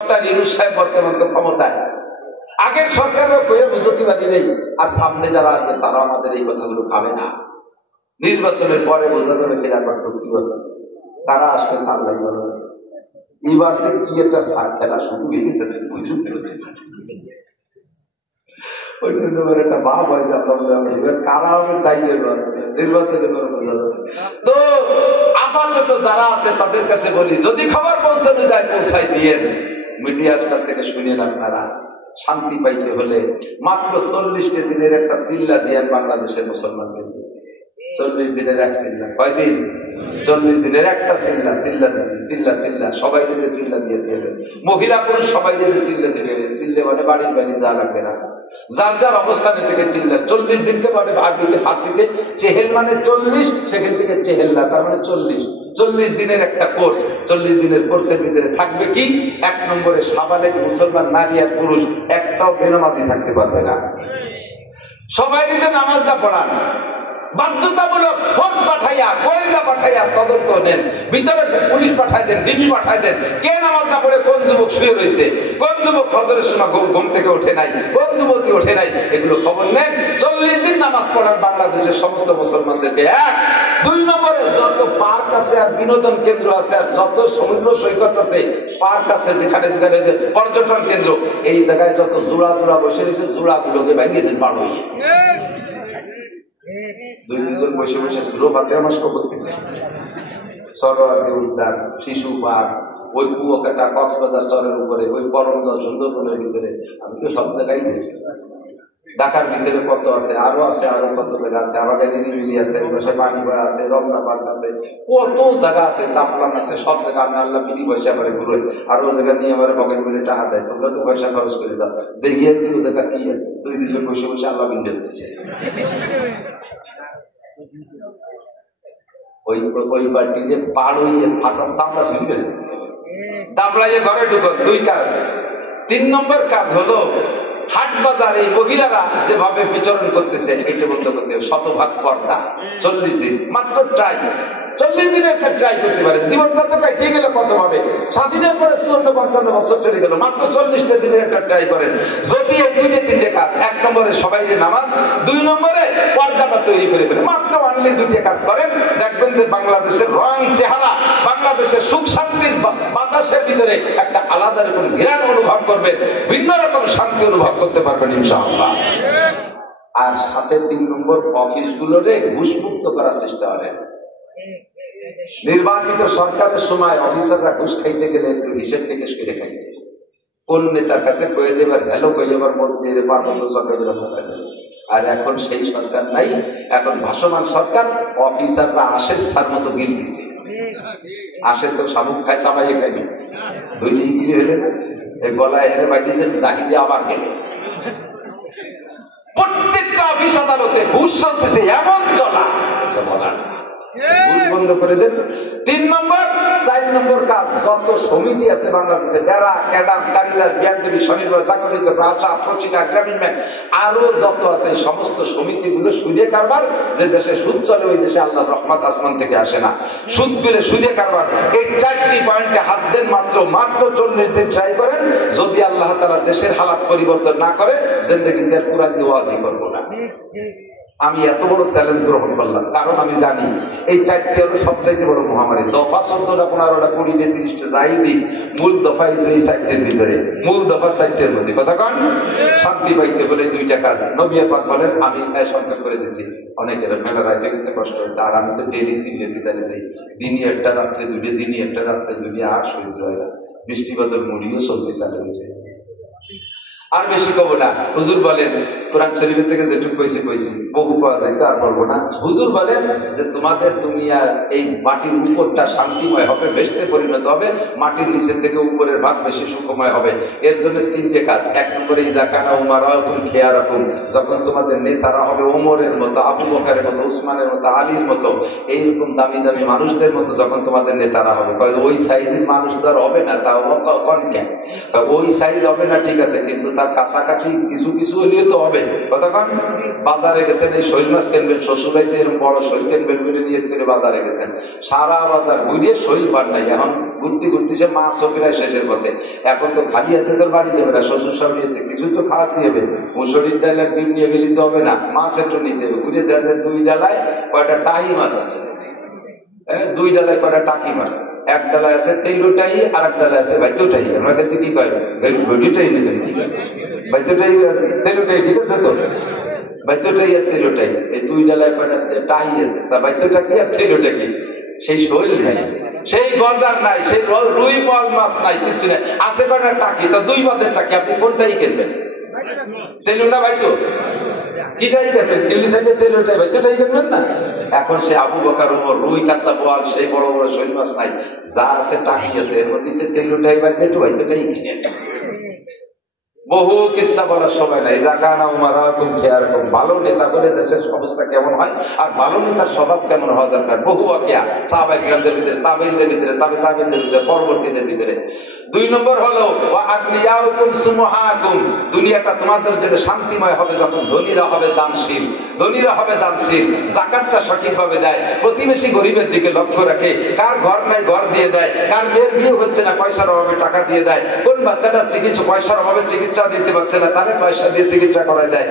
বর্তমান ক্ষমতায়, আগের সরকারও কয়ে বুঝতে পারি নেই, আর সামনে যারা আসবে তারা আমাদের এই কথাগুলো খাবে না। নির্বাচনের পরে বোঝা যাবে কেরা কি হচ্ছে, তারা আসবে তার ভাই বলো এবার যে কি একটা খেলা শুরু হয়ে গেছে একটা ভাব হয়েছে কারা হবে তাই নির্বাচনে তো আপাতত যারা আছে তাদের কাছে বলি, যদি খবর পৌঁছানো যায় পৌঁছাই দিয়ে মিডিয়ার কাছ থেকে শুনেন। আপনারা শান্তি পাইতে হলে মাত্র 40 দিনের একটা চিল্লা দিয়ে বাংলাদেশের মুসলমানদের 40 দিনের এক চিল্লা, কয়দিন 40 দিনের একটা চিল্লা, চিল্লা সবাই যদি চিল্লা দিয়ে দেবে, মহিলা পুরুষ সবাই যদি চিল্লা দিয়ে দেবে, চিল্লে মানে বাড়ির বাড়ি যা লাগবে না, যার যার অবস্থানে থেকে চিল্লা। 40 দিনকে মানে আরবিতে ফার্সিতে চেহেল মানে 40, সেখান থেকে চেহেল্লা তার মানে 40 দিনের একটা কোর্স। 40 দিনের কোর্সের ভিতরে থাকবে কি, 1 নম্বরে সাবালেক মুসলমান নারী আর পুরুষ একটাও বেনামাজি থাকতে পারবে না। সবাই যদি নামাজটা পড়ান, বাধ্যতামূলক ফোর্স পাঠাইয়া, গোয়েন্দা পাঠাইয়া তদন্ত নেন, ভিতরে পুলিশ পাঠাই দেন, ডিবি পাঠাই দেন, কে নামাজ না পড়ে কোন যুবক শুয়ে রয়েছে, কোন যুবক ফজরের সময় ঘুম থেকে ওঠে নাই, কোন যুবতী ওঠে নাই, এগুলো খবর নেন। 40 দিন নামাজ পড়ান বাংলাদেশের সমস্ত মুসলমানদেরকে। 2 নম্বরে যত পার্ক আছে আর বিনোদন কেন্দ্র আছে আর যত সমুদ্র সৈকত আছে, পার্ক আছে, যেখানে যেখানে যে পর্যটন কেন্দ্র, এই জায়গায় যত জোড়া বসে রয়েছে, জোড়াগুলোকে ভেঙে দেন বাড়ো। 2-2 জন বসে বসে সুরভাতে নষ্ট করতেছে। সরোয়ারদী উদ্যান, শিশু পার্ক, ওই কুয়াকাটা কক্সবাজার চরের উপরে, ওই করমজল সুন্দরবনের ভিতরে, আমি তো সব জায়গায় গেছি। ঢাকার ভিতরে কত আছে, আরো কত জায়গা আছে, আমাদের নিরিবিলি আছে, পানিপাড়া আছে, রমনা পার্ক আছে, কত জায়গা আছে, চাপলান আছে, সব জায়গা আমি আল্লাহ বিধি পয়সা করে ঘুরে, আর ও জায়গা নিয়ে আমার পকেট করে টাকা দেয়, তোমরা তো পয়সা খরচ করে দাও, দেখিয়েছি ও জায়গা কি আছে। 2 জন বসে বসে আল্লাহ বিধি দিচ্ছে। ওই বাড়ি যে পার হইয়ে ফাঁসার সামনা শুনবে, দাবড়াইয়ে ঘরে ঢুকো। 2 কাজ। 3 নম্বর কাজ হলো হাট বাজার এই মহিলারা যেভাবে বিচরণ করতেছে, এটা বন্ধ করতে হবে। 100% পর্দা। 40 দিন মাত্র ট্রাই, 40 দিনের একটা ট্রাই করতে পারে। জীবনটা তো কাটিয়ে গেল কত ভাবে, স্বাধীনের পরে 54-55 বছর চলে গেল, মাত্র 40টা দিনের একটা ট্রাই করেন। যদি এই 2-3টে কাজ, 1 নম্বরে সবাই যে নামাজ, 2 নম্বরে পর্দাটা তৈরি করে ফেলে, মাত্র অনলি 2টে কাজ করেন, দেখবেন যে বাংলাদেশের রং চেহারা, বাংলাদেশের সুখ শান্তির বাতাসের ভিতরে একটা আলাদা রকম ঘৃণা অনুভব করবেন, ভিন্ন রকম শান্তি অনুভব করতে পারবেন ইনশাআল্লাহ। আর সাথে 3 নম্বর অফিসগুলোরে ঘুষমুক্ত করার চেষ্টা করেন। নির্বাচিত সরকারের সময় অফিসাররা ঘুষ খাইতে গেলে একটু হিসেব থেকে করে খাইছে। কোন নেতার কাছে কয়ে দেবার হ্যালো কয়ে আবার মত দিয়ে পার্বত্য সরকারের। আর এখন সেই সরকার নাই, এখন ভাসমান সরকার। অফিসাররা আসে সার মতো বিল দিছে, আসে তো শামুক খায়, চাপাইয়ে খাইনি, দৈনিক গিয়ে হলে এই গলায় হেরে বাইতে জাহি দিয়ে আবার গেলে। প্রত্যেকটা অফিস আদালতে ঘুষ চলতেছে, এমন চলা বলার বন্ধ করে দেন। 3 নম্বর, 4 নম্বর কাজ, যত সমিতি আছে বাংলাদেশে, বেড়া, ক্যাডাম, কারিদার, বিআরটিভি, স্বনির্ভর, চাকরি, আশা, পত্রিকা, গ্রামীণ ব্যাংক, আরো যত আছে সমস্ত সমিতিগুলো সুদে কারবার। যে দেশে সুদ চলে ওই দেশে আল্লাহর রহমত আসমান থেকে আসে না। সুদ করে সুদে কারবার, এই 4টি পয়েন্টে হাত দেন। মাত্র 40 দিন ট্রাই করেন। যদি আল্লাহ তাআলা দেশের হালাত পরিবর্তন না করে, জিন্দেগিতে কুরআন দিয়ে ওয়াজি করব না। আমি এত বড় চ্যালেঞ্জ গ্রহণ করলাম, কারণ আমি জানি এই 4টি হলো সবচাইতে বড় মহামারী। দফা 14টা, 15টা, 20টা, 30টা যাই দিন, মূল দফায় 2 সাইটের ভিতরে, মূল দফা 4টের মধ্যে। কথা কন, শান্তি পাইতে হলে 2টা কাজ। নবী পাক বলেন, আমি সংখ্যা করে দিচ্ছি, অনেকের মেলা রাইতে গেছে, কষ্ট হয়েছে, আর আমি তো ডেলি সিরিয়াল দিতে দিই, দিনই একটা, রাত্রে 2টে, দিনই একটা, রাত্রে 2টে, আর সহ্য হয় না। বৃষ্টি বাদল মুড়িও চলতে চালু হয়েছে। আর বেশি কব না। হুজুর বলেন, কোরআন শরীফের থেকে যেটুকু কইছি বহু পাওয়া যায়, আর বলবো না। হুজুর বলেন যে তোমাদের দুনিয়ার এই মাটির উপরটা শান্তিময় হবে, বেহেশতে পরিণত হবে, মাটির নিচের থেকে উপরের ভাগ বেশি সুখময় হবে। এর জন্য 3টে কাজ। 1 নম্বরে ইজাকানা উমারাকুম খিয়ারাকুম, যখন তোমাদের নেতারা হবে ওমরের মতো, আবু বকরের মতো, উসমানের মতো, আলীর মতো, এইরকম দামি দামি মানুষদের মতো যখন তোমাদের নেতারা হবে। ওই সাইজের মানুষ তো আর হবে না, তাও কন কেন, ওই সাইজ হবে না ঠিক আছে, কিন্তু তার কাছাকাছি কিছু কিছু হলেও তো হবে। কতক্ষণ বাজারে গেছেন, এই শৈল মাছ কিনবেন, শ্বশুর বাড়িতে এরকম বড় শৈল কিনবেন বলে নিয়ত করে বাজারে গেছেন, সারা বাজার ঘুরিয়ে শৈল পান নাই, এখন ঘুরতে ঘুরতে সে মাছও প্রায় শেষের পথে। এখন তো খালি হাতে তোর বাড়ি যাবে না, শ্বশুর সব নিয়েছে, কিছু তো খাওয়াতে হবে, মুসুরির ডালের ডিম নিয়ে গেলে তো হবে না, মাছ একটু নিতে হবে। ঘুরে দেখেন 2 ডালায় কয়টা টাহি মাছ আছে, 2 ডালায় কয়টা টাকি মাছ, 1 ডালায় আছে তেলুটাই আর 1 ডালায় আছে ভাইতোটাই। আমার কাছে কি কয় ঘটিটাই নেবেন, ভাইতোটাই তেলুটাই, ঠিক আছে তো, ভাইতোটাই আর তেলুটাই, এই 2 ডালায় কয়টা টাহি আছে, তা ভাইতোটা কি আর তেলুটা কি? সেই শৈল নাই, সেই গজার নাই, সেই রুই বল মাছ নাই, কিচ্ছু নাই, আছে কয়টা টাকি, তা 2 বাদের টাকি, আপনি কোনটাই কিনবেন? তেলুটা ভাইতো কিটাই কিনবেন, কিল্লি সাইডে তেলুটাই ভাইতোটাই কিনবেন না। এখন সে আবু বকর ওমর রুই কাতলা বোয়াল সেই বড় বড় শৈল মাছ নাই, যা আছে টাকি আছে, এর মধ্যে তেলুটাই ভাইতোটাই কিনে। বহু কিসসা বলার সময় নাই। জাকানা উমারাকুম খিয়ারাকুম, ভালো নেতা করে দেশের অবস্থা কেমন হয় আর ভালো নেতার স্বভাব কেমন হওয়া দরকার, বহু ওয়াকিয়া সাহাবায়ে কিরামদের ভিতরে, তাবেঈনদের ভিতরে, তাবেঈনদের ভিতরে, পরবর্তীদের ভিতরে। 2 নম্বর হলো ওয়া আগনিয়াউকুম সুমহাকুম, দুনিয়াটা তোমাদের জন্য শান্তিময় হবে যখন ধনীরা হবে দানশীল, ধনীরা হবে দানশীল, যাকাতটা সঠিকভাবে দেয়, প্রতিবেশী গরিবের দিকে লক্ষ্য রাখে, কার ঘর নাই ঘর দিয়ে দেয়, কার মেয়ের বিয়ে হচ্ছে না পয়সার অভাবে টাকা দিয়ে দেয়, কোন বাচ্চাটা চিকিৎসা পয়সার অভাবে চিকিৎসা দিতে পারছে না তাহলে পয়সা দিয়ে চিকিৎসা করায় দেয়।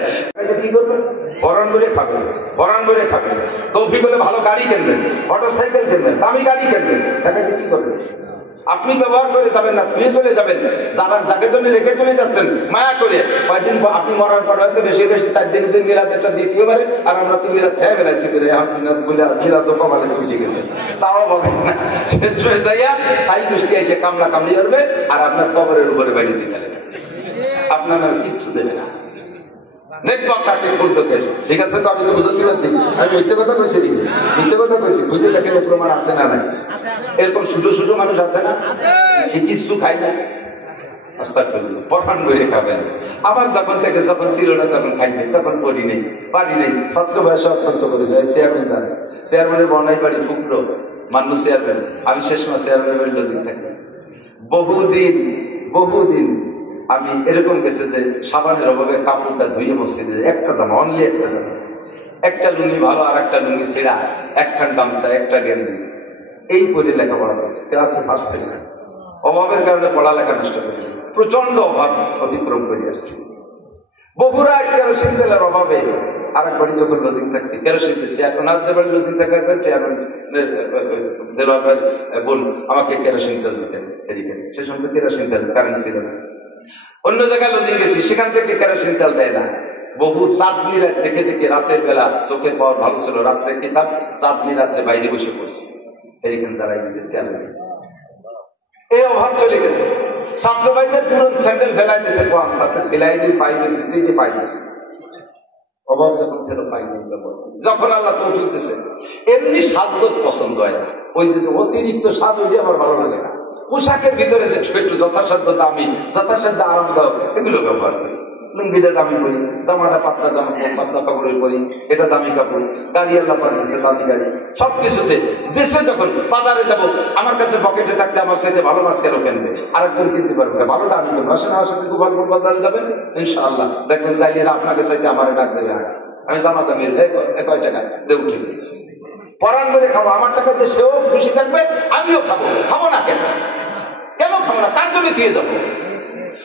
কি করবে? বরণ করে খাবে, বরণ করে খাবে। তৌফিক হলে ভালো গাড়ি কিনবেন, মোটরসাইকেল কিনবেন, দামি গাড়ি কিনবেন, টাকাতে কি করবেন? আপনি ব্যবহার করে যাবেন না, ধুয়ে চলে যাবেন, যারা যাকে জন্য রেখে চলে যাচ্ছেন মায়া করে, কয়েকদিন আপনি মরার পর হয়তো বেশি বেশি 4 দিন মিলাদ একটা দ্বিতীয় বারে, আর আমরা তো মিলাদ খেয়ে বেড়াইছি, মিলাদ তো কমালে বুঝে গেছে, তাও হবে না, শেষ হয়ে যাইয়া সাই গোষ্ঠী এসে কামলা কামলি করবে আর আপনার কবরের উপরে বাড়ি দিতে আপনার কিচ্ছু দেবে না। ঠিক আছে তো, আমি তো বুঝতে পারছি, আমি মিথ্যে কথা কইছি, মিথ্যে কথা কইছি, বুঝে দেখেন প্রমাণ আছে না নাই? এরকম ছোট ছোট মানুষ আছে না, কিচ্ছু খায় না, পড়ান বইরে খাবেন, আবার যখন থেকে যখন ছিল না তখন খাইবে, তখন পড়ি নেই পারি নেই, ছাত্র বয়সে অত্যন্ত করে চেয়ারম্যান জানে, চেয়ারম্যানের বনাই বাড়ি ফুকরো মান্য চেয়ারম্যান, আমি শেষ মাস চেয়ারম্যানের বাড়ি লজিক থাকি। বহুদিন আমি এরকম গেছে যে সাবানের অভাবে কাপড়টা ধুয়ে মসজিদে, একটা জামা, অনলি একটা জামা, একটা লুঙ্গি ভালো আর একটা লুঙ্গি ছেঁড়া, একখান গামছা, একটা গেঞ্জি, এই পরে লেখাপড়া করেছে, ক্লাসে ফার্স্ট ছিল না, অভাবের কারণে পড়ালেখা নষ্ট করেছে, প্রচন্ড অভাব অতিক্রম করে আসছে। বগুড়া কেরোসিন তেলের অভাবে আরেক বাড়ি যখন লজিং থাকছি, কেরোসিন তেল এখন আজদের বাড়ি লজিং থাকার বোন আমাকে কেরোসিন তেল দিতেন, সে সময় কেরোসিন তেল কারেন্ট ছিল না। অন্য জায়গায় লজিং গেছি, সেখান থেকে কেরোসিন তেল দেয় না, বহু চাঁদনি রাত দেখে দেখে রাতের বেলা চোখের পাওয়ার ভালো ছিল, রাত্রে কিতাব চাঁদনি রাত্রে বাইরে বসে পড়ছি, এখানে যারা তেল নেই, এই অভাব চলে গেছে। ছাত্র ভাইদের পুরো স্যান্ডেল ফেলাই দিয়েছে, তাতে সেলাই দিয়ে পাইবে দিয়ে পাই দিয়েছে, অভাব যখন ছিল পাইনি, যখন আল্লাহ তৌফিক দিয়েছে। এমনি সাজগোজ পছন্দ হয় না, ওই যে অতিরিক্ত সাজ ওইটা আমার ভালো লাগে না। পোশাকের ভিতরে যে একটু যথাসাধ্য দামি, যথাসাধ্য আরামদায়ক এগুলো ব্যবহার করি, লুঙ্গিটা দামি করি, জামাটা পাতলা জামা, পাতলা কাপড়ের করি, এটা দামি কাপড়, গাড়ি আল্লাহ পাক দিয়েছে দামি গাড়ি, সবকিছুতে। দেশে যখন বাজারে যাব, আমার কাছে পকেটে থাকতে আমার সাথে ভালো মাছ কেন কিনবে, আরেকজন কিনতে পারবে না, ভালোটা আমি করবো, আসেন আমার সাথে গোপালপুর বাজারে যাবেন, ইনশাআল্লাহ দেখবেন যাইলে আপনাকে চাইতে আমার ডাক দেবে, আমি দামাদামি কয় টাকা দেব, ঠিক পরান করে খাবো, আমার টাকাতে সেও খুশি থাকবে, আমিও খাবো, খাবো না কেন, কেন খাবো না, তার জন্য দিয়ে যাবো।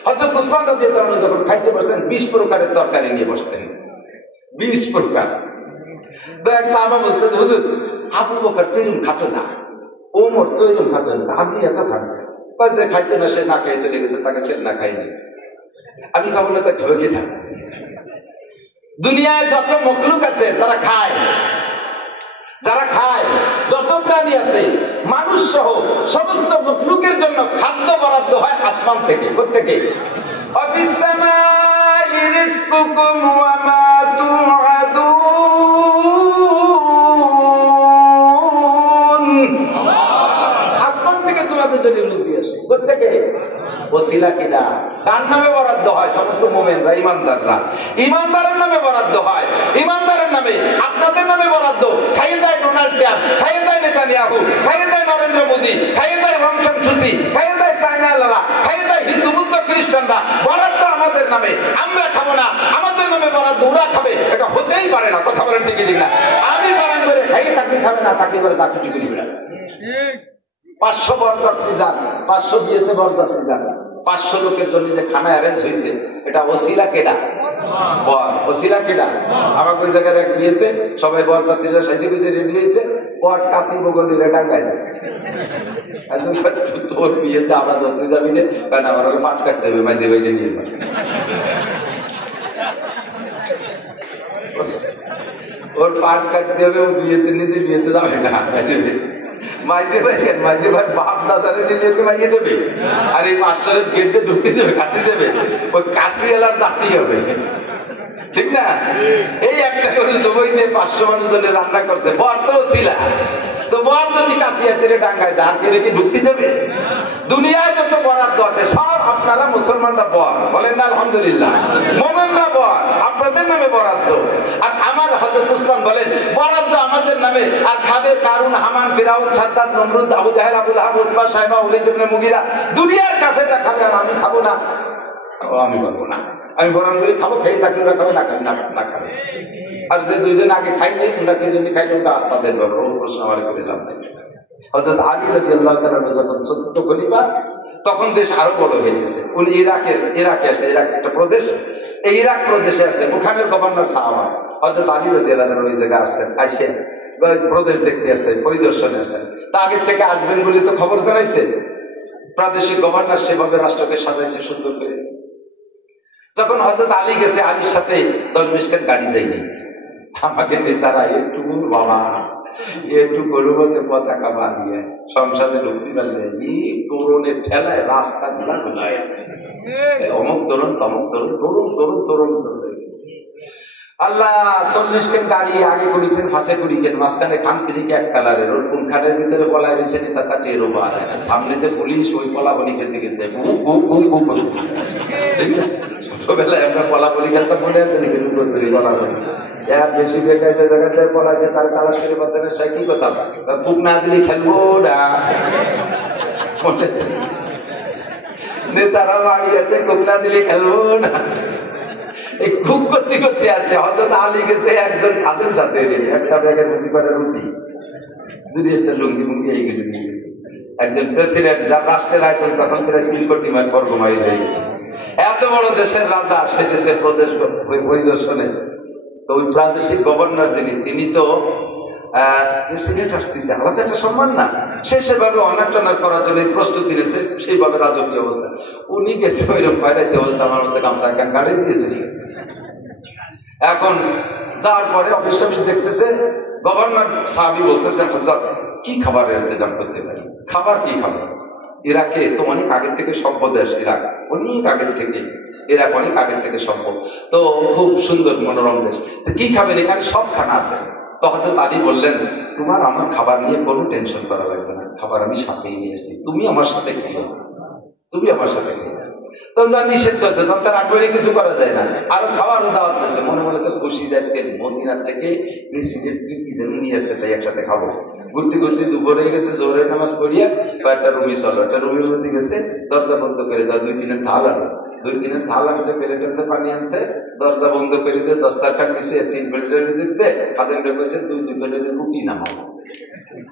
হয়তো পুষ্পান রাজি যখন খাইতে বসতেন 20 প্রকারের তরকারি নিয়ে বসতেন, 20 প্রকার। তো এক সাহাবা বলছে, হুজুর আবু বকর তো এরকম খাতো না, ওমর তো এরকম খাতো না, আপনি এত খান যে খাইতে না, সে না খাই চলে গেছে, তাকে সে না খাইনি, আমি খাবো না, তা খাবে কিনা? দুনিয়ায় যত মখলুক আছে যারা খায়, যত প্রাণী আছে মানুষ সহ সমস্ত মখলুকের জন্য খাদ্য বরাদ্দ হয় আসমান থেকে। প্রত্যেকে আসমান থেকে তোমাদের জন্য রুজি আসে, প্রত্যেকে। ওসিলা কিনা কার নামে বরাদ্দ হয়? সমস্ত মুমিনরা, ইমানদাররা, ইমানদারের নামে বরাদ্দ হয়, ইমানদারের নামে, আপনাদের নামে বরাদ্দ। খাইয়ে যায় ডোনাল্ড ট্রাম্প, খাইয়ে যায় নেতানিয়াহু, খাইয়ে যায় নরেন্দ্র মোদী, খাইয়ে যায় অং সান সু চি, খাইয়ে যায় চায়নাওয়ালারা, খাইয়ে যায় হিন্দু বুদ্ধ খ্রিস্টানরা, বরাদ্দ আমাদের নামে। ঠিক ঠিক না? আমি বাগান করে খাইয়ে থাকলে খাবে না থাকলে করে চাকরি করি না। 500 বরযাত্রী যান, 500 বিয়েতে বরযাত্রী যান, 500 লোকের জন্য যে খানা অ্যারেঞ্জ হয়েছে এটা ওসিলা কেডা? বর। ওসিলা কেডা? আমার ওই জায়গার এক বিয়েতে সবাই বরযাত্রীরা সাইজে গুজে রেডি হয়েছে, বর কাশি বগলিরা ডাঙ্গায় যায়। তোর বিয়েতে আমরা যতই যাবি না, কারণ আমার ওকে পাট কাটতে হবে, মাঝে বাইরে নিয়ে যাবে। ওর পাট কাটতে হবে, ও বিয়েতে নিজে বিয়েতে যাবে না। মাঝে মাঝে ভাই বাপ দাদারে নিলে ওকে মাইয়ে দেবে, আর এই মাস্টারের গেটে ঢুকতে দেবে, কাটতে দেবে, ওই কাশি এলার জাতি হবে, ঠিক না? এই একটা করে জমি দিয়ে 500 মানুষ জন্য রান্না করছে, বর তো ছিল তো বর যদি কাশিয়াতে ডাঙ্গায় যার কে রেখে ঢুকতে দেবে? দুনিয়ায় যত বরাদ্দ আছে সব আপনারা মুসলমানরা বর বলেন না আলহামদুলিল্লাহ, মোমেনরা বর, আপনাদের নামে বরাদ্দ। আর আমার হযরত উসমান বলেন বরাদ্দ আমাদের নামে, আর খাবে কারুন, হামান, ফিরাউন, সাদ্দাত, নমরুদ, আবু জাহেল, আবু লাহাব, উতবা, সাইবা, ওলীদ ইবনে মুগীরা, দুনিয়ার কাফেররা খাবে আর আমি খাবো না? আমি বলবো না, আমি বরং করে খাবো, খেয়ে থাকলে ওরা খাবে, না খাবে না খাবে। আর যে দুইজন আগে খাইনি ওরা কে জন্য খাইলে ওটা তাদের ব্যাপার, ও প্রশ্ন আমার করে লাভ নাই। হযরত আলী রাদিয়াল্লাহু তাআলা যখন 14 খলিফা, তখন দেশ আরো বড় হয়ে গেছে। উনি ইরাকে আছে, ইরাক একটা প্রদেশ, এই ইরাক প্রদেশে আছে, ওখানের গভর্নর সাহাবা হযরত আলী রাদিয়াল্লাহু তাআলা ওই জায়গায় আসছেন, আইসে প্রদেশ দেখতে আসছেন, পরিদর্শনে আসছেন। তা আগের থেকে আসবেন বলে তো খবর জানাইছে, প্রাদেশিক গভর্নর সেভাবে রাষ্ট্রকে সাজাইছে সুন্দর করে। যখন হযরত আলী গেছে, আলীর সাথে 10 মিনিট গাড়ি যায়নি, আমাকে নেতারা একটু বাবা একটু গরুর মধ্যে পতাকা বাঁধিয়ে সংসদে ঢুকতে পারলে তরুণের ঠেলায় রাস্তা ঘোলায় অমুক তরুণ তমুক তরুণ তরুণ তরুণ তরুণ তরুণ হয়ে গেছে। আল্লাহ 40 কেন গাড়ি আগে করিছেন, ফাঁসে করিছেন, মাঝখানে খানকে দিকে এক কালারের, ওর কোন খানের ভিতরে পলায় রয়েছে তা টেরও পাওয়া যায় না। সামনেতে পুলিশ ওই পলাপলি খেতে খেতে ছোটবেলায় আমরা পলাপলি খেলতাম, মনে আছে নাকি? লুকোচুরি পলাপলি এর বেশি বেকাইতে জায়গাতে পলাইছে, তার তালাশ করে বাজারে কি কথা, তার বুক না দিলে খেলবো না। নেতারা বাড়ি আছে, কুক না দিলে খেলবো না। এই খুব করতে করতে আছে হযরত আলী গেছে একজন খাদেম সাথে, একটা ব্যাগের মধ্যে কটা রুটি, যদি একটা লুঙ্গি মুঙ্গি এইগুলো নিয়ে গেছে। একজন প্রেসিডেন্ট, যার রাষ্ট্রের আয়তন তখন প্রায় 3 কোটি বর্গ মাইল হয়ে গেছে, এত বড় দেশের রাজা সে দেশে প্রদেশ পরিদর্শনে। তো ওই প্রাদেশিক গভর্নর যিনি, তিনি তো প্রেসিডেন্ট আসতেছে, আলাদা একটা সম্মান না, সে সেভাবে অনার টনার করার জন্য প্রস্তুতি নিয়েছে, সেইভাবে রাজকীয় অবস্থা। উনি গেছে ওইরকম বাইরাইতে অবস্থা, আমার মধ্যে গামছা একখান গাড়ি দিয়ে চলে গেছে। এখন যাওয়ার পরে অফিস দেখতেছে, গভর্নর সাহাবী বলতেছে কি খাবারের ইন্তজাম করতে পারি, খাবার কি খাবার? ইরাকে তো অনেক আগের থেকে সভ্য দেশ, ইরাক অনেক আগের থেকে, ইরাক অনেক আগের থেকে সভ্য, তো খুব সুন্দর মনোরম দেশ। তো কি খাবেন? এখানে সব খানা আছে। তো হযরত আলী বললেন তোমার আমার খাবার নিয়ে কোনো টেনশন করা লাগবে না, খাবার আমি সাথেই নিয়ে এসেছি, তুমি আমার সাথে খেয়ে, তুমি আমার সাথে খেয়ে। তখন যা নিষেধ করছে তখন তার আগ্রহে কিছু করা যায় না, আরো খাবারও দাওয়াত দিয়েছে। মনে মনে তো খুশি যাচ্ছে, মদিনা থেকে প্রেসিডেন্ট কি যেন নিয়ে আসছে, তাই একসাথে খাবো। ঘুরতে ঘুরতে দুপুর হয়ে গেছে, জোহরের নামাজ পড়িয়া কয়েকটা রুমি চলো, একটা রুমের মধ্যে গেছে, দরজা বন্ধ করে দাও, 2-3 থাল আনো, 2-3 থাল আনছে, প্লেট আনছে, পানি আনছে, দরজা বন্ধ করে দিয়ে দস্তারখান মিশে 3 প্লেটের ভিতরে খাদেম রেখেছে 2 প্লেটের রুটি নামাও,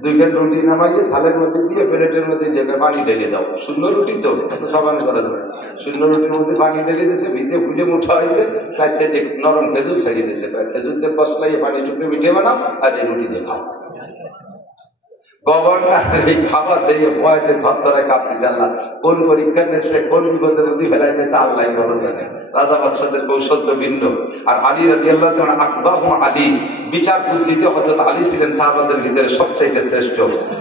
2 খান রুটি নামাইয়ে থালের মধ্যে দিয়ে প্লেটের মধ্যে জায়গায় পানি ঢেলে দাও। শূন্য রুটি তো এত সাবান করা যাবে, শূন্য রুটির মধ্যে পানি ঢেলে দিয়েছে, ভিতরে ফুটে মুঠা হয়েছে, সাইড সাইডে নরম খেজুর ছাড়িয়ে দিয়েছে, খেজুর দিয়ে কষলাইয়ে পানি টুকরে মিঠে বানাও আর এই রুটি দিয়ে খাও। গভর্নর এই খাবার দিয়ে ভয়তে ধরধরে কাঁপতেছে, আল্লাহ কোন পরীক্ষা নিচ্ছে, কোন বিপদের মধ্যে ফেলাইতে তা আল্লাহ ভালো জানে। রাজা বাদশাদের কৌশল তো ভিন্ন। আর আলী রাদিয়াল্লাহু তাআলা আকবাহু আলী, বিচার বুদ্ধিতে হযরত আলী ছিলেন সাহাবাদের ভিতরে সবচাইতে শ্রেষ্ঠ।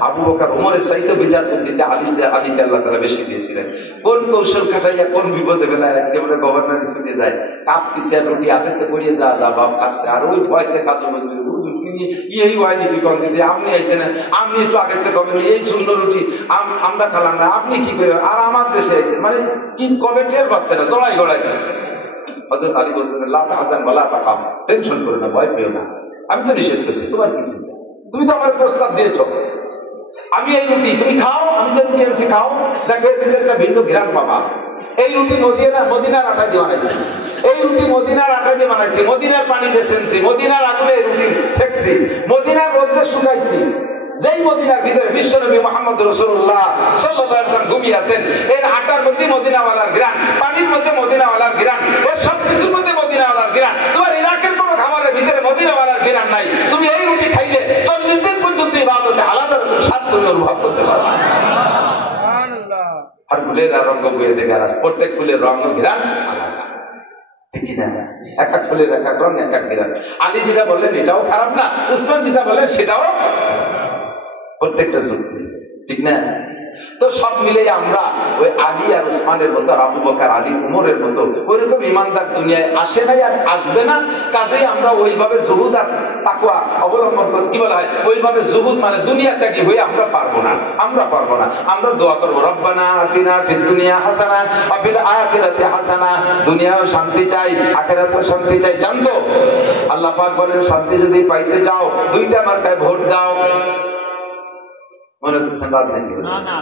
আবু বকর ওমরের চাইতে বিচার বুদ্ধিতে আলীকে আল্লাহ তাআলা বেশি দিয়েছিলেন। কোন কৌশল খাটাইয়া কোন বিপদে ফেলায় আজকে বলে গভর্নর ছুটে যায়, কাপ পিছিয়ে রুটি হাতে পড়িয়ে যা যা বাপ খাচ্ছে, আর ওই ভয়তে কাজ এই হয়নি বিকল দিদি আপনি আইছেন, আপনি একটু আগের থেকে কবেন, এই শূন্য রুটি আমরা খালাম না, আপনি কি করেন, আর আমার দেশে আইছেন, মানে কি কবে টের পাচ্ছে না, চড়াই গড়াই যাচ্ছে। হযরত আলী বলতেছে লা তাহজান ওয়ালা তাখাফ, টেনশন করো না, ভয় পেও না, আমি তো নিষেধ করছি, তোমার কি চিন্তা, তুমি তো আমার প্রস্তাব দিয়েছো, আমি এই রুটি তুমি খাও, আমি যে রুটি আনছি খাও, দেখো এর ভিতরে একটা ভিন্ন ঘ্রাণ পাবা। এই রুটি মদিনার আটায় দিয়ে বানাইছি, এই রুটি মদিনার আটা দিয়ে বানাইছি, মদিনার পানিতে সেনছি, মদিনার আগুনে রুটি সেকছি, মদিনার রোদে শুকাইছি। যেই মদিনার ভিতরে বিশ্বনবী মুহাম্মদ রাসূলুল্লাহ সাল্লাল্লাহু আলাইহি ওয়াসাল্লাম ঘুমিয়ে আছেন, এর আটার মধ্যে মদিনাওয়ালার ঘ্রাণ, পানির মধ্যে মদিনাওয়ালার ঘ্রাণ, এর সব কিছুর মধ্যে মদিনাওয়ালার ঘ্রাণ। তোমার ইরাকের কোনো খাবারের ভিতরে মদিনাওয়ালার ঘ্রাণ নাই। তুমি এই রুটি খাইলে 40 দিন পর্যন্ত ইবাদতে আলাদা রকম স্বাদ তুমি অনুভব করতে পারবে। সুবহানাল্লাহ। আর ফুলের রঙ বইয়ে দেখে আর প্রত্যেক ফুলের রঙ ঘ্রাণ আলাদা, ঠিক না? এক এক ফুলের এক এক রঙ, এক এক ঘ্রাণ। আলী যেটা বললেন এটাও খারাপ না, উসমান যেটা বললেন সেটাও, প্রত্যেকটা যুক্তি আছে, ঠিক না? তো সব মিলে আমরা ওই আলী আর উসমানের মতো, আবু বকর, আলী, উমরের মতো ওইরকম ইমানদার দুনিয়ায় আসে নাই আর আসবে না। কাজেই আমরা ওইভাবে জুহুদ আর তাকওয়া অবলম্বন করি। কি বলা হয়, ওইভাবে জুহুদ মানে দুনিয়া ত্যাগী হয়ে আমরা পারবো না, আমরা পারবো না। আমরা দোয়া করবো, রব্বানা আতিনা ফিদ দুনিয়া হাসানা ওয়া ফিল আখিরাতি হাসানা। দুনিয়াও শান্তি চাই, আখিরাতেও শান্তি চাই। জানতো আল্লাহ পাক বলেন, শান্তি যদি পাইতে চাও দুইটা মার্কায় ভোট দাও। মনে হচ্ছে রাজনীতি না,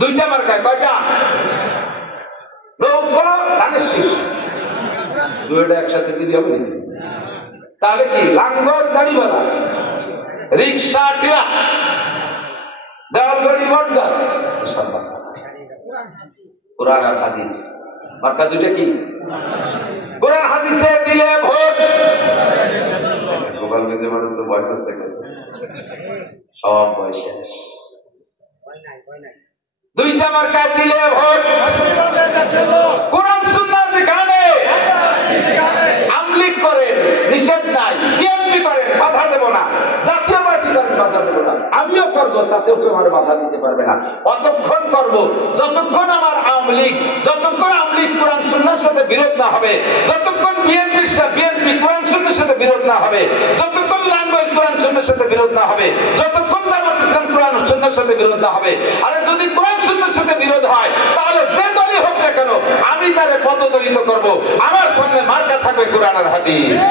দুইটা মার্কায় কয়টা? নৌকো ধানের শীষ, দুইটা একসাথে দিতে হবে। তাহলে কি লাঙ্গল দাড়িওয়ালা, রিক্সা টিলা, দেওয়ালগড়ি বটগাছ, কোরআন আর হাদিস। মার্কা দুইটা কি? কোরআন হাদিসে দিলে ভোট। গোপাল গঞ্জে মানুষ তো ভয় করছে, সব বয়স শেষ। দুইটা মার্কা দিলে ভোট। কোরআন সুন্নাহ যেখানে আমলিক করেন নিষেধ নাই, বিএনপি করেন বাধা দেব না, জাতীয় পার্টি করেন বাধা দেব না, আমিও করবো, তাতেও কেউ আমার বাধা দিতে পারবে না। অতক্ষণ করবো যতক্ষণ আমার আওয়ামী লীগ, যতক্ষণ আওয়ামী লীগ কোরআন সুন্নাহর সাথে বিরোধ না হবে, যতক্ষণ বিএনপি কোরআন সুন্নাহর সাথে বিরোধ না হবে, যতক্ষণ লাঙ্গল কোরআন সুন্নাহর সাথে বিরোধ না হবে, যতক্ষণ জামাত ইসলাম কোরআন সুন্নাহর সাথে বিরোধ না হবে। আর যদি কোরআন সুন্নাহর সাথে বিরোধ হয় তাহলে যে দলই হোক না কেন আমি তারে পদদলিত করব। আমার সামনে মার্কা থাকবে কোরআন আর হাদিস,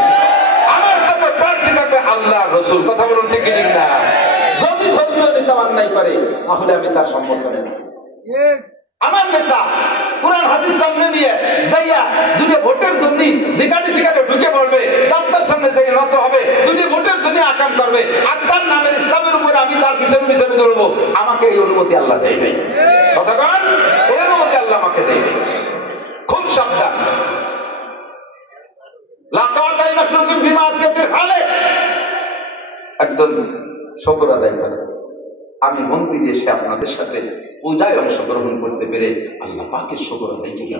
আমার সামনে প্রার্থী থাকবে আল্লাহ রাসূল। কথা বলুন ঠিক কি না? যদি ধর্মীয় নেতা অন্যায় করে তাহলে আমি তার সমর্থনে না। আমার নেতা কোরআন হাদিস সামনে নিয়ে যাইয়া দুটো ভোটের জন্য যেখানে সেখানে ঢুকে পড়বে, সাতটার সামনে থেকে নত হবে, দুটো ভোটের জন্য আকাম করবে, আর তার নামের ইসলামের উপরে আমি তার পিছনে পিছনে দৌড়বো, আমাকে এই অনুমতি আল্লাহ দেয় নাই। কতক্ষণ এই অনুমতি আল্লাহ আমাকে দেয় নাই। খুব সাবধান। লা তাআতা লিমাখলুকিন ফি মাসিয়াতিল খালিক। একদম শুকর আদায় করে আমি মন্দিরে এসে আপনাদের সাথে পূজায় অংশগ্রহণ করতে পেরে আল্লাহ পাকের শুকর আদায় করি।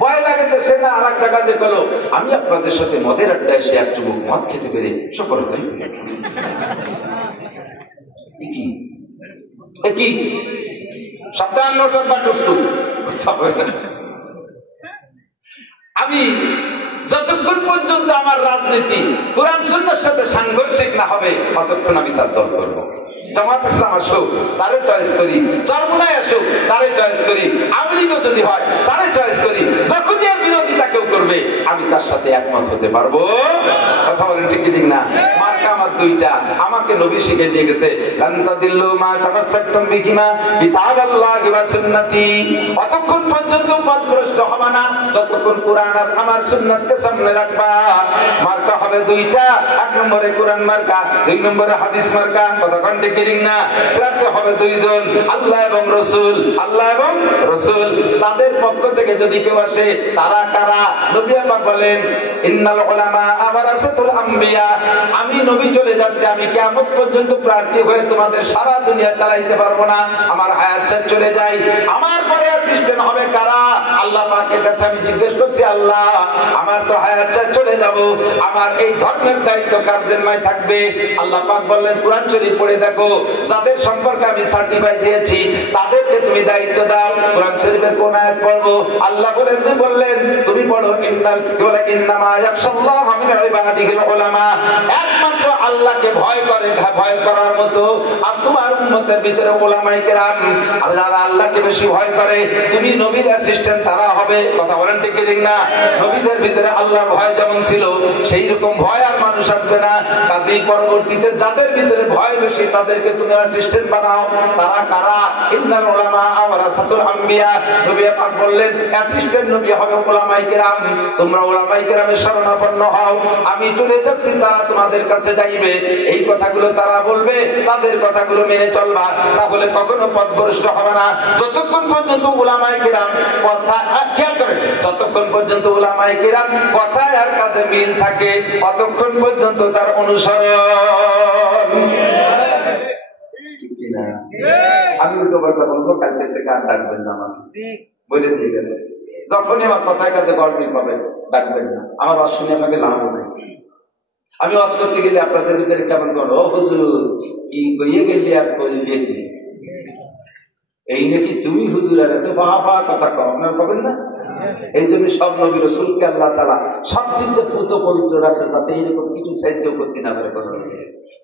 ভয় লাগে যে সে না আর এক জায়গায় যে গেল, আমি আপনাদের সাথে মদের আড্ডায় এসে এক চুমুক মদ খেতে পেরে শুকর আদায় করি। কি সাবধান, নোটার বা টুস্টু। আমি যতক্ষণ পর্যন্ত আমার রাজনীতি কোরআন সুন্নাহর সাথে সাংঘর্ষিক না হবে ততক্ষণ আমি তার দল করব। জামাত ইসলাম আসুক তারে চয়েস করি, চরমুনায় আসুক তারে চয়েস করি, আওয়ামী লীগও যদি হয় তারে চয়েস করি। যখনই এর বিরোধিতা কেউ করবে আমি তার সাথে একমত হতে পারবো। কথা বলেন ঠিক ঠিক না? মার্কা আমার দুইটা, আমাকে নবী শিখে দিয়ে গেছে, লান তাদিল্লু মা তামাসসাকতুম বিহিমা কিতাবাল্লাহি ওয়া সুন্নতি। অতক্ষণ পর্যন্ত পথভ্রষ্ট হবে না যতক্ষণ কোরআন আর আমার সুন্নাতকে সামনে রাখবা। মার্কা হবে দুইটা, এক নম্বরে কোরআন মার্কা, দুই নম্বরে হাদিস মার্কা। কতক্ষণ ঠিক ঠিক না? প্রার্থী হবে দুইজন, আল্লাহ এবং রাসূল। আল্লাহ এবং রাসূল তাদের পক্ষ থেকে যদি কেউ আসে, তারা কারা? নবী পাক বলেন, ইন্নাল উলামা ওয়ারাসাতুল আম্বিয়া। আমি নবী চলে যাচ্ছি, আমি কিয়ামত পর্যন্ত প্রার্থী হয়ে তোমাদের সারা দুনিয়া চালাইতে পারবো না, আমার হায়াত শেষ চলে যায়। আমার পরে অ্যাসিস্ট্যান্ট হবে কারা? আল্লাহ পাকের কাছে আমি জিজ্ঞেস করছি, আল্লাহ আমার তো হায়াত শেষ চলে যাব, আমার এই ধর্মের দায়িত্ব কার জিম্মায় থাকবে? আল্লাহ পাক বললেন, কোরআন শরীফ পড়ে দেখো, যাদের সম্পর্কে আমি সার্টিফাই দিয়েছি তাদেরকে তুমি দায়িত্ব দাও। কোরআন শরীফের কোন আয়াত পড়বো? আল্লাহ বললেন তুমি পড়ো, ইন্নামা ইয়াখশাল্লাহ মিন ইবাদিহিল উলামা। একমাত্র আল্লাহকে ভয় করার মতো আর তোমার উম্মতের ভিতরে উলামায়ে কেরাম, যারা আল্লাহকে বেশি ভয় করে, তুমি নবীর অ্যাসিস্ট্যান্ট তারা হবে। কথা বলেন ঠিক ঠিক না? নবীদের ভিতরে আল্লাহর ভয় যেমন ছিল সেই রকম ভয় আর মানুষ আসবে না। কাজেই পরবর্তীতে যাদের ভিতরে ভয় বেশি তাদেরকে তুমি অ্যাসিস্ট্যান্ট বানাও। তারা কারা? ইন্নাল উলামা উলামা ওয়ারাসাতুল আম্বিয়া। নবী পাক বললেন অ্যাসিস্ট্যান্ট নবী হবে উলামায়ে কেরাম। তোমরা উলামায়ে কেরামের শরণাপন্ন হও, আমি চলে যাচ্ছি, তারা তোমাদের কাছে যাইবে। এই কথাগুলো তারা বলবে, তাদের কথাগুলো মেনে চলবা, তাহলে কখনো পথভ্রষ্ট হবে না। যতক্ষণ পর্যন্ত উলামায়ে কেরাম কথা, খেয়াল করেন, যতক্ষণ পর্যন্ত উলামায়ে কেরাম কথায় আর কাজে মিল থাকে ততক্ষণ পর্যন্ত তার অনুসরণ। আমি উল্টো কথা বলবো, কালকে থেকে আর ডাকবেন না আমাকে, বলে দিয়ে গেলেন। যখনই আমার কথায় কাজে গড়মিল পাবেন ডাকবেন না, আমার বাস শুনে আপনাকে লাভ নেই। আমি ওয়াজ করতে গেলে আপনাদের ভিতরে কেমন করো, ও হুজুর কি কইয়ে গেলি আর করলি, এই নাকি তুমি হুজুর, আর এত বাবা কথা কম আপনার পাবেন না। এই জন্য সব নবী রাসূলকে আল্লাহ তাআলা সব দিক দিয়ে পুত পবিত্র রাখছে, যাতে এরকম কিছু সাইজ কেউ করতে না পারে।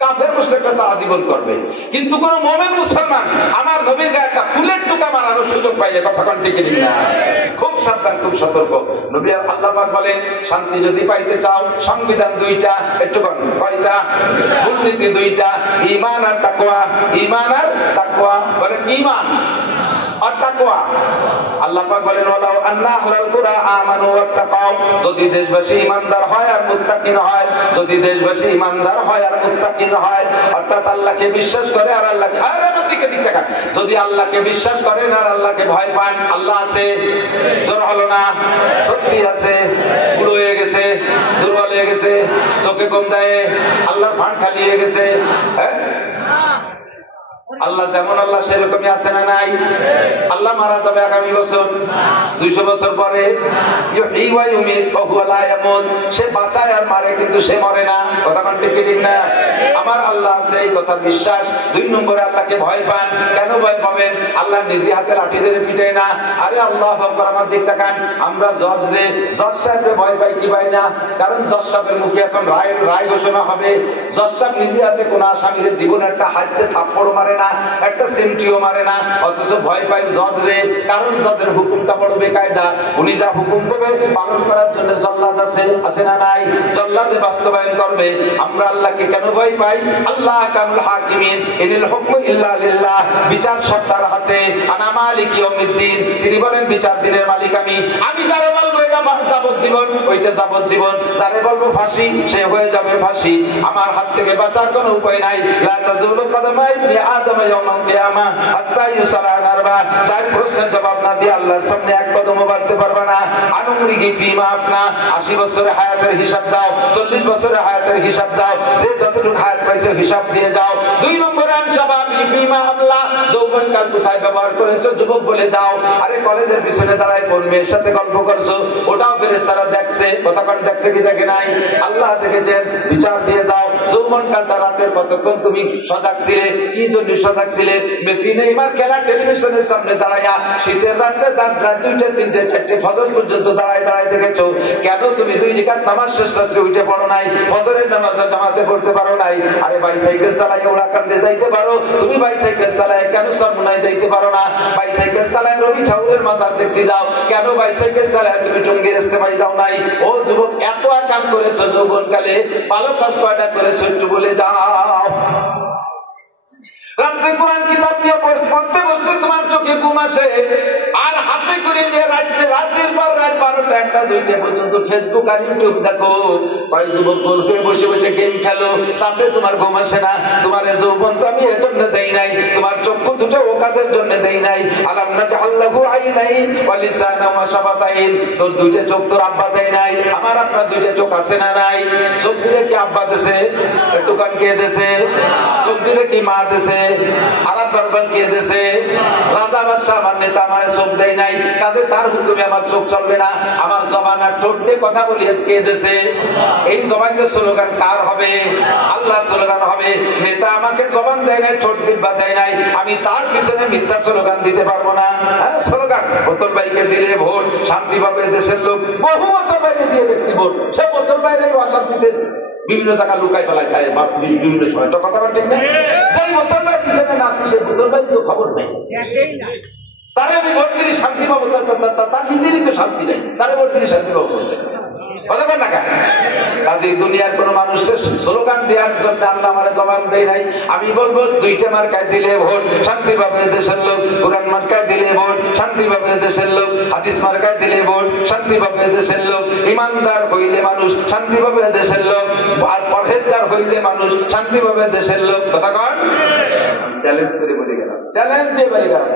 কাফের মুশরিকরা তো আজীবন করবে, কিন্তু কোন মুমিন মুসলমান আমার নবীর গায়ে একটা ফুলের টুকা মারার সুযোগ পাইলে কথা কোন ঠিক না, খুব সাবধান, খুব সতর্ক। নবী আল্লাহ পাক বলেন শান্তি যদি পাইতে চাও সংবিধান দুইটা, একটু কোন কয়টা? মূলনীতি দুইটা, ঈমান আর তাকওয়া। ঈমান আর তাকওয়া, বলেন ঈমান আর তাকওয়া। আল্লাহ পাক বলেন ওয়ালাউ আন্না আহলাল কুরা আমানু ওয়াত্তাকাউ, যদি দেশবাসী ঈমানদার হয় আর মুত্তাকিন হয়, যদি দেশবাসী ঈমানদার হয় আর মুত্তাকিন হয়, অর্থাৎ আল্লাহকে বিশ্বাস করে আর আল্লাহকে, আর আমার দিকে তাকান, যদি আল্লাহকে বিশ্বাস করেন আর আল্লাহকে ভয় পান। আল্লাহ আছে, জোর হলো না, সত্যি আছে, বুড়ো হয়ে গেছে, দুর্বল হয়ে গেছে, চোখে কম দেয়, আল্লাহর ফান্ড খালি হয়ে গেছে, হ্যাঁ? আল্লাহ যেমন আল্লাহ সেরকমই আছে না নাই? আল্লাহ মারা যাবে আগামী বছর, 200 বছর পরে। সে বাঁচায় আর মারে, কিন্তু সে মরে না। কথা কোন ঠিক না? আমার আল্লাহ আছে, এই কথা বিশ্বাস। 2 নম্বরে আল্লাহকে ভয় পান। কেন ভয় পাবেন? আল্লাহ নিজে হাতে লাঠি ধরে পিটে না। আরে আল্লাহ আকবার, আমার দিক তাকান, আমরা জজ সাহেবরে ভয় পাই কি পাই না? কারণ জজ সাহেবের মুখে এখন রায় ঘোষণা হবে। জজ সাহেব নিজে হাতে কোন আসামিরে জীবনে একটা হাতে থাপ্পড় মারে না, একটা সেমটিও মারে না, অথচ ভয় পাই জজ রে। কারণ জজের হুকুমটা বড় বেকায়দা, উনি যা হুকুম দেবে পালন করার জন্য জল্লাদ আছে না নাই? জল্লাদে বাস্তবায়ন করবে। আমরা আল্লাহকে কেন ভয় পাই? আল্লাহ কামুল হাকিমিন, ইনিল হুকমু ইল্লা লিল্লাহ, বিচার সব তার হাতে। আনা মালিক ইয়াউমিদ্দিন, তিনি বলেন বিচার দিনের মালিক আমি। আমি যারে বলবো এটা যাবজ্জীবন, ওইটা যাবজ্জীবন। যারে বলবো ফাঁসি, সে হয়ে যাবে ফাঁসি। আমার হাত থেকে বাঁচার কোনো উপায় নাই। লা তাজুলু কাদামা ইবনি আদম ইয়াউমাল কিয়ামা হাত্তা ইউসালা আন আরবা। 4 প্রশ্নের জবাব না দিয়ে আল্লাহর সামনে এক কদমও বাড়তে পারবে না। আনুমরিহি ফিমা আপনা, 80 বছরের হায়াতের হিসাব দাও, 40 বছরের হায়াতের হিসাব দাও, যে যতটুকু হায়াত পাইছে হিসাব দিয়ে যাও। 2 নম্বরে আনসাবাবি ফিমা আমলা, যৌবনকাল কোথায় ব্যবহার করেছো যুবক বলে দাও। আরে কলেজের পিছনে দাঁড়ায় কোন মেয়ের সাথে গল্প করছো, ওটাও ফেরেশতারা দেখছে। কথা কোন দেখছে কি দেখে নাই? আল্লাহ দেখেছেন, বিচার দিয়ে যাও। যৌবনকালটা রাতের কতক্ষণ তুমি সজাগ ছিলে, কি জন্য সজাগ ছিলে? মেসি নেইমার খেলা টেলিভিশনের সামনে দাঁড়ায়া শীতের রাত্রে রাত 2টা 3টে 4টে ফজর পর্যন্ত দাঁড়ায় দেখেছো। কেন তুমি 2 রাকাত নামাজ শেষ রাত্রে উঠে পড়ো নাই? ফজরের নামাজে জামাতে পড়তে পারো নাই? আরে বাইসাইকেল চালায় ওড়াকান্দে যাইতে পারো, তুমি বাইসাইকেল চালায় কেন সরমুনায় যাইতে পারো না? বাইসাইকেল চালায় রবি ঠাকুরের মাজার দেখতে যাও, কেন বাইসাইকেল চালায় তুমি টঙ্গীর ইস্তেমায় যাও নাই? ও যুবক, এত কাম করেছো যৌবনকালে, ভালো কাজ কয়টা করেছো একটু বলে যাও। রাত্রে কোরআন কিতাব নিয়ে পড়তে বসতে তোমার চোখে ঘুম আসে, আর হাতে করে নিয়ে রাতের পর রাত 12টা 1টা 2টা পর্যন্ত ফেসবুক আর ইউটিউব দেখো। কয় যুবক গোল করে বসে বসে গেম খেলো, তাতে তোমার ঘুম আসে না। তোমার যৌবন তো আমি এর জন্য দেই নাই, তোমার চক্ষু দুটো ও কাজের জন্য দেই নাই। আলাম নাজআল্লাহু আইনাইন ওয়া লিসানান ওয়া শাফাতাইন, তোর 2টা চোখ তোর আব্বা দেয় নাই, আমার আপনার 2টা চোখ আছে না নাই? চোখ দিলে কি আব্বা দেছে? একটু কান কে দেছে? চোখ দিলে কি মা দেছে? আরাম দরবার কে দেছে? রাজা বাদশাহ আমার নেতা আমার চোখ দেয় নাই, কাজে তার হুকুমে আমার চোখ চলবে না। আমার জবান আর ঠোঁট দিয়ে কথা বলি কে দেছে? এই জবান দিয়ে স্লোগান কার হবে? আল্লাহর স্লোগান হবে। নেতা আমাকে জবান দেয় নাই, ঠোঁট জিহ্বা দেয় নাই, আমি তার পিছনে মিথ্যা স্লোগান দিতে পারবো না। হ্যাঁ, স্লোগান বোতল বাইকে দিলে ভোট, শান্তি পাবে দেশের লোক। বহু বোতল বাইকে দিয়ে দেখছি ভোট, সে বোতল বাইরেই অশান্তিতে বিভিন্ন জায়গা লুকাই পালায় খায় বা বিভিন্ন সময়। তো কথা ঠিক না? যাই বোতল বাইর পিছনে নাচি, সে বোতল বাইরে তো খবর নাই। তারে আমি ভোট দিলে শান্তি পাবো, তার নিজেরই তো শান্তি নাই, তারে ভোট দিলে শান্তি পাবো বলতে কথা বল না। কাজে দুনিয়ার কোন মানুষকে স্লোগান দেওয়ার জন্য আল্লাহ আমার জবান দেয় নাই। আমি বলবো 2টা মার্কায় দিলে ভোট, শান্তি পাবে দেশের লোক। কোরআন মার্কায় হাদিস মার্কায় দিলে ভোট, শান্তি পাবে দেশের লোক। ইমানদার হইলে মানুষ, শান্তি পাবে দেশের লোক। আর পরহেজগার হইলে মানুষ, শান্তি পাবে দেশের লোক। কথা কন, চ্যালেঞ্জ করে বলে গেলাম, চ্যালেঞ্জ দিয়ে বলে গেলাম।